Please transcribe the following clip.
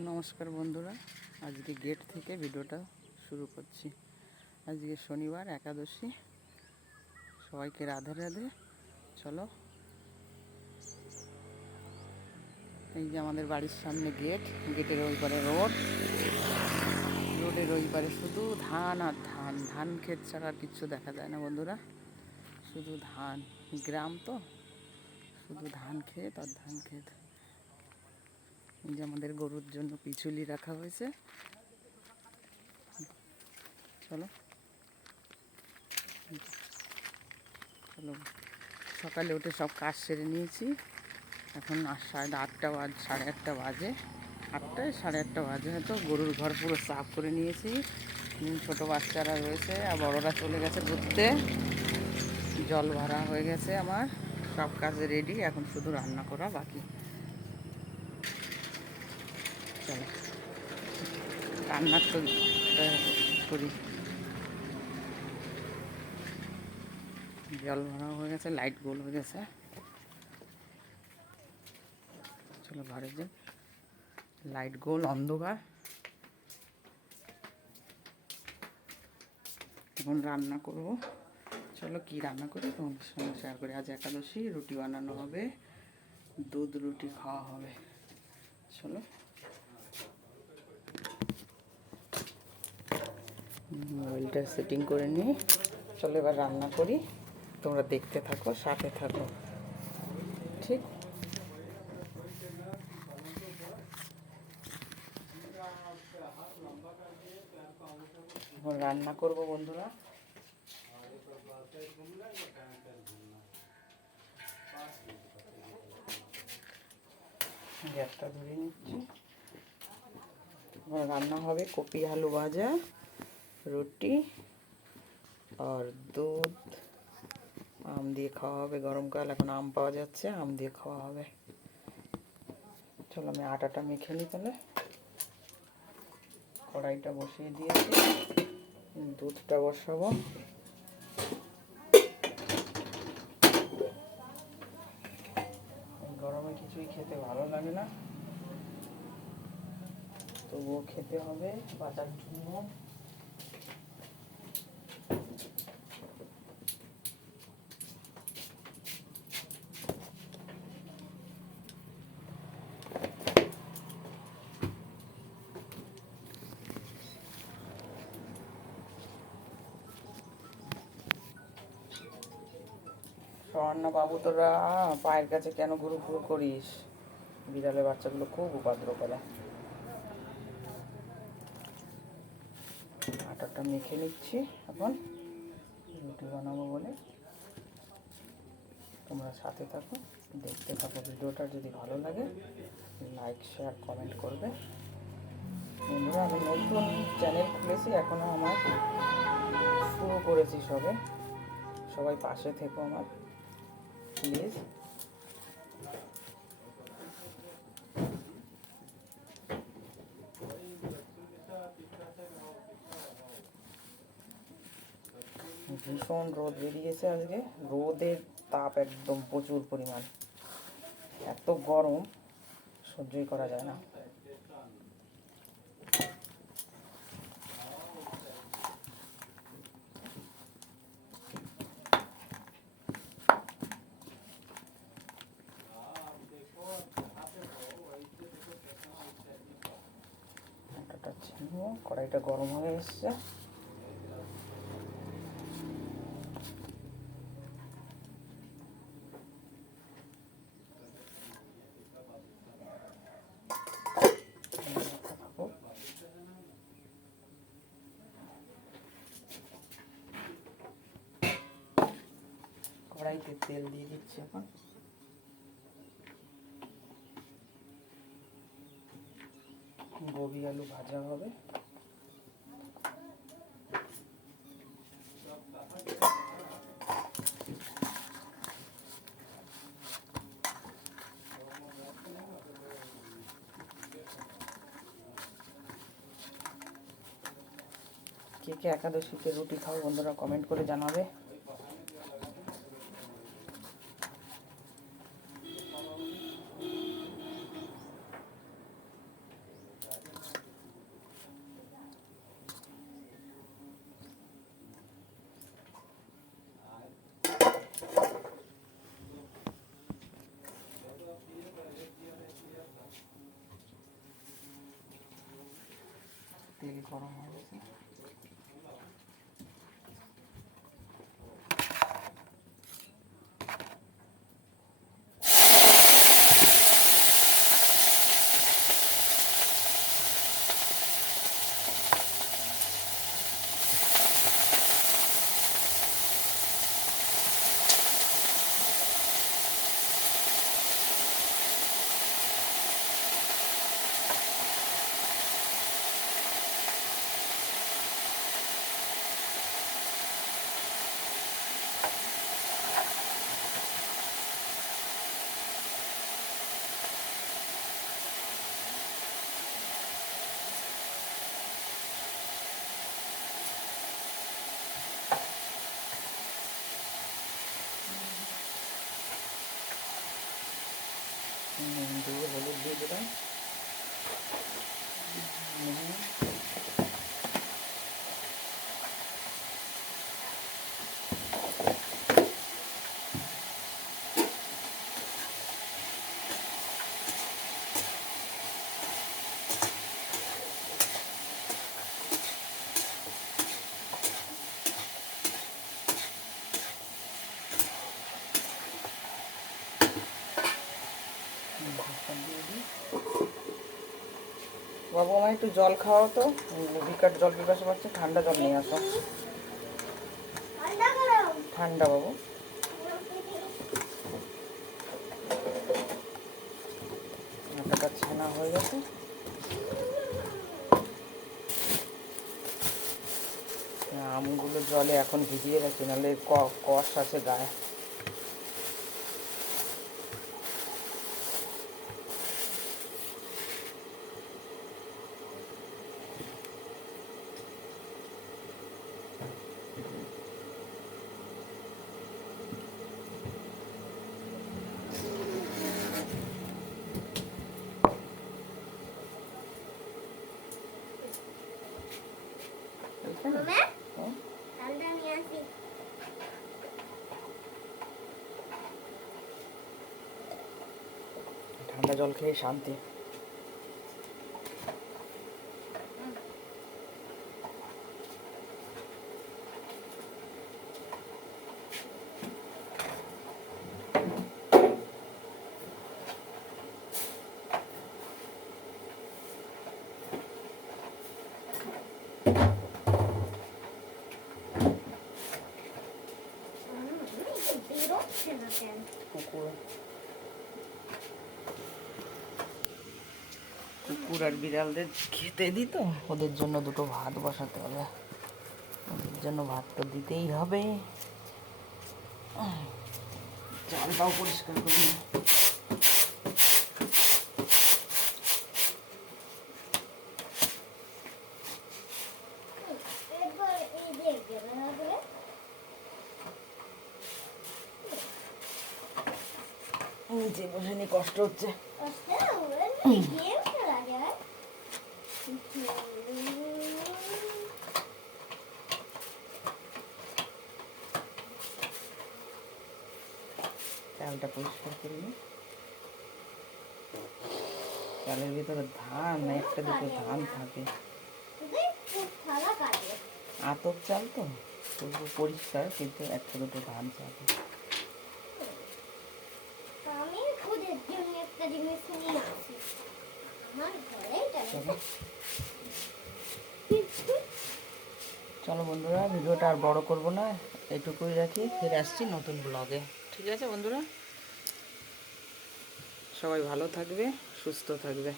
নমস্কার বন্ধুরা, আজকে গেট থেকে ভিডিওটা শুরু করছি। আজকে শনিবার, একাদশী। সবাইকে রাধে রাধে। চলো, এই যে আমাদের বাড়ির সামনে গেট, গেটের ওই পারে রোড, রোডের ওই পারে শুধু ধান আর ধান। ধান ক্ষেত ছাড়া আর কিচ্ছু দেখা যায় না বন্ধুরা, শুধু ধান। গ্রাম তো, শুধু ধান ক্ষেত আর ধান ক্ষেত। এই যে আমাদের গরুর জন্য পিছুলি রাখা হয়েছে। চলো চলো, সকালে উঠে সব কাজ সেরে নিয়েছি। এখন সাড়ে 8টা বাজে, 8টা বাজে হয়তো। গরুর ঘর পুরো সাফ করে নিয়েছি। ছোটো বাচ্চারা রয়েছে আর বড়রা চলে গেছে ঘুরতে। জল ভরা হয়ে গেছে আমার, সব কাজ রেডি। এখন শুধু রান্না করা বাকি। চলো রান্নার তো করি। জল ভরা হয়ে গেছে, লাইট গোল হয়ে গেছে। চলো ঘরে যে লাইট গোল, অন্ধকার। এখন রান্না করব। চলো কি রান্না করি তোমাদের সঙ্গে শেয়ার করি। আজ একাদশী, রুটি বানানো হবে, দুধ রুটি খাওয়া হবে। চলো মোবাইলটা সেটিং করে নিই। চলো এবার রান্না করি, তোমরা দেখতে থাকো, সাথে থাকো। ঠিক এখন রান্না করব বন্ধুরা। গ্যাসটা ধরে নিচ্ছি। রান্না হবে কপি আলু ভাজা, রুটি আর দুধ। আম দিয়ে খাওয়া হবে, গরমকাল, এখন আম পাওয়া যাচ্ছে, আম দিয়ে খাওয়া হবে। চলো আমি আটাটা মেখে নিই। তাহলে কড়াইটা বসিয়ে দিয়েছি, দুধটা বসাবো। গরমে কিছুই খেতে ভালো লাগে না, তবুও খেতে হবে বাঁচার জন্য। স্বর্ণা বাবু, তোরা পায়ের কাছে কেন ঘুরু ঘুরু করিস? বিড়ালের বাচ্চাগুলো খুব উপদ্র করে। আটাটা মেখে নিচ্ছি এখন রুটি বানাবো বলে। তোমরা সাথে থাকো, দেখতে থাকো ভিডিওটা। যদি ভালো লাগে লাইক, শেয়ার, কমেন্ট করবে। বন্ধুরা, আমি নতুন চ্যানেল খুলেছি, এখনও আমার শুরু করেছি সবে। সবাই পাশে থেকো আমার, প্লিজ। ভীষণ রোদ বেরিয়েছে আজকে, রোদের তাপ একদম প্রচুর পরিমাণ। এত গরম সহ্যই করা যায় না। আটাটা ছিনবো, কড়াইটা গরম হয়ে এসছে। কড়াইতে তেল দিয়ে দিচ্ছি এখন। গোবি আলু ভাজা হবে। কে কে একাদশীতে রুটি খাও বন্ধুরা, কমেন্ট করে জানাবে। তেল গরম হয়ে গেছে। হলুদ দিয়ে দিলাম। বাবু আমায় একটু জল খাওয়াও তো, বিকাট জল পিপাসা পাচ্ছে, ঠান্ডা জল নিয়ে আসো। ঠান্ডা বাবু। আটাটা ছানা হয়ে গেছে। আমগুলো জলে এখন ভিজিয়ে রাখি, নাহলে কষ আছে গায়ে। ঠান্ডা জল খেয়ে শান্তি। কুকুর আর বিড়ালদের খেতে দিই তো, ওদের জন্য দুটো ভাত বসাতে হবে। ওদের জন্য ভাত তো দিতেই হবে। চালটাও পরিষ্কার করি। নিচে বসে নি, কষ্ট হচ্ছে। চালটা পরিষ্কার করে নি। চালের ভিতরে ধান, একটা দুটো ধান থাকে। আতপ চাল তো তবু পরিষ্কার, কিন্তু একটা দুটো ধান থাকে। চলো বন্ধুরা, ভিডিওটা আর বড় করব না, এটুকুই রাখি। ফিরে আসছি নতুন ব্লগে। ঠিক আছে বন্ধুরা, সবাই ভালো থাকবে, সুস্থ থাকবে।